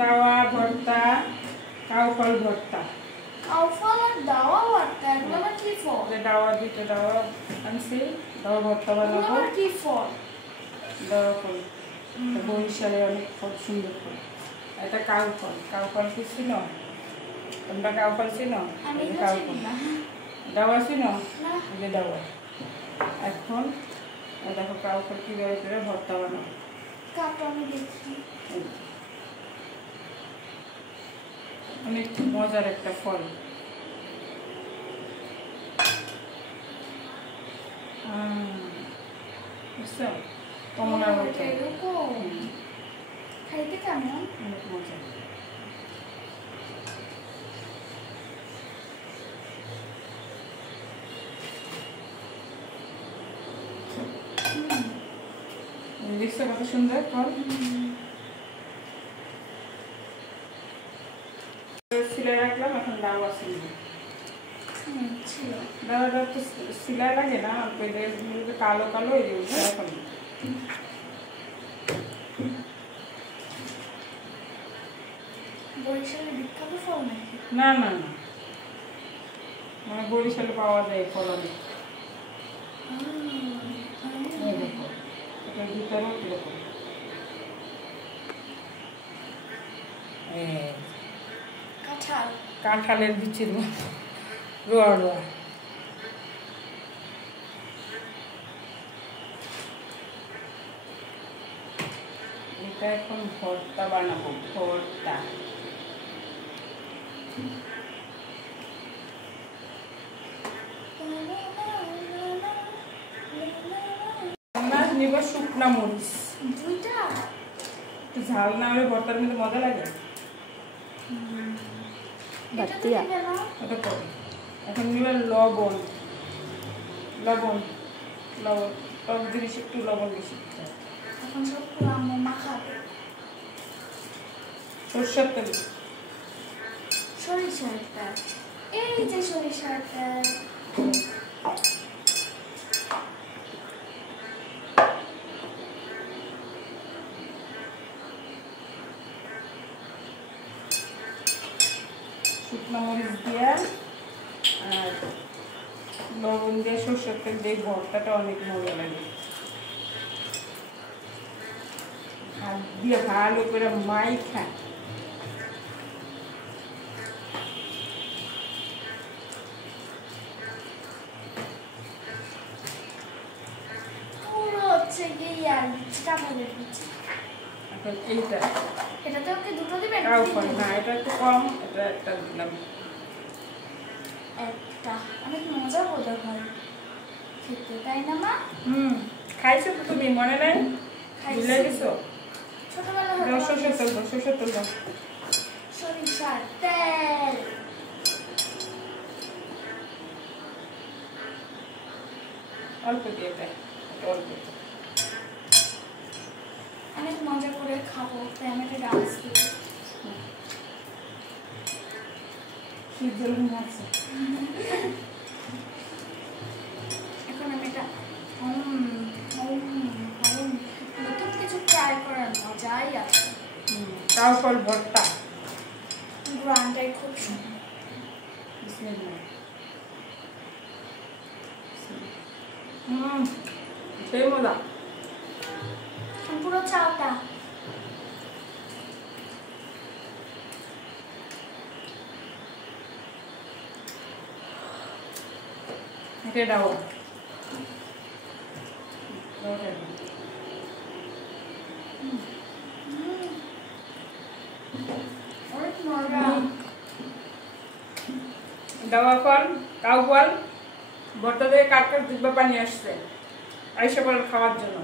দাওয়া ভর্তা, কাউ ফল ভর্তা। কাউ ফল আর দাওয়া ভর্তা, এগুলো আবার কি ফল? দাওয়া দুটো দাওয়া আনছি, দাওয়া ভর্তা বানাবো। কি ফল? দাওয়া ফল বরিশালে অনেক ফল, সুন্দর ফল। এটা কাউ ফল। কাউ ফল কি ছিল? তোমরা কাউ ফল ছিল? কাউ ফল দাওয়া ছিল না, দাওয়া। এখন দেখো কাউ ফল কিভাবে করে ভর্তা বানাবো। অনেক মজার একটা ফল। বুঝছো? কমলার মতো খাইতে কেমন? অনেক মজা। দেখছো কত সুন্দর ফল? সিলাই রাখলাম, এখন দাওয়া ছিল। দাওয়াটা তো সিলাই লাগে না, কালো কালো এই যে এখন বরিশালে বিখ্যাত ফল নাকি? না না না, মানে বরিশালে পাওয়া যায় ফল অনেক। এটার ভিতরেও কিরকম কাঁঠালের বিচির মতো রোয়া রোয়া। এটা এখন ভর্তা বানাবো, ভর্তা। নিব শুকনা মরিচ দুইটা, ঝাল না হলে ভর্তার মধ্যে মজা লাগে। এখন নিবে লবণ, লবণ লবণ টক জিনিস একটু লবণ বেশি। এখন সব মাখাবে। সরষের তেল, সরিষার তেল, এই যে সরিষার তেল। শুকনো মরিচ দিয়ে আর লবণ দিয়ে সরষের তেল দিয়ে ভর্তাটা অনেক মজা লাগে। হাত দিয়ে ভালো করে মাইখা এখন এইটা এটাতেও কি দুটো দিবেন? না, এটা একটু কম, এটা একটা দিলাম। একটা অনেক মজা বোধ হয় খেতে, তাই না মা? খাইছো তো তুমি, মনে নাই? ভুলে গেছো? ছোটবেলা সরষের তেল দাও, সরষের তেল দাও, সরিষার তেল। অল্প দিয়ে দেয়, অল্প। অনেক মজা করে খাবো, তাই আমি একটা ডান্স দিই। এখন আমি এটা নতুন কিছু ট্রাই করার মজাই আছে। কাউ ফল ভর্তা, গ্রানটাই খুব সুন্দর। সেই মজা। পুরো চালটা এটা দাও। দাওয়া ফল, কাউ ফল ভর্তা দিয়ে কাটকাট দিব্যা পানি আসছে আইসা পরে খাওয়ার জন্য।